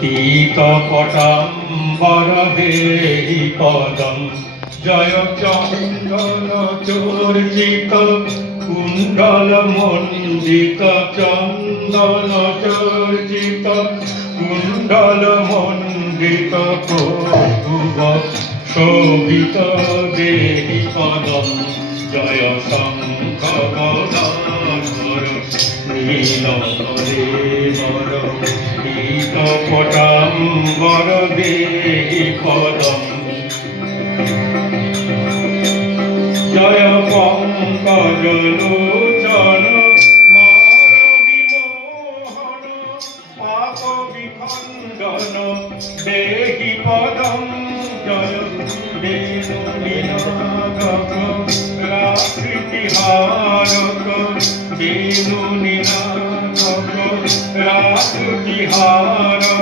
পীতপটাম্বরবে পদম। জয় চন্দন চর্চিত কুণ্ডল মণ্ডিত চন্দন নীলরে বর পীত পটাম্বর জয় পঙ্কজ লোচন পাপ বিখণ্ডন, দেহি পদম। জয় বেণু নিনাদক রাকৃতি হারক, বেণু নিনাদক রাকৃতি হারক বঙ্কিম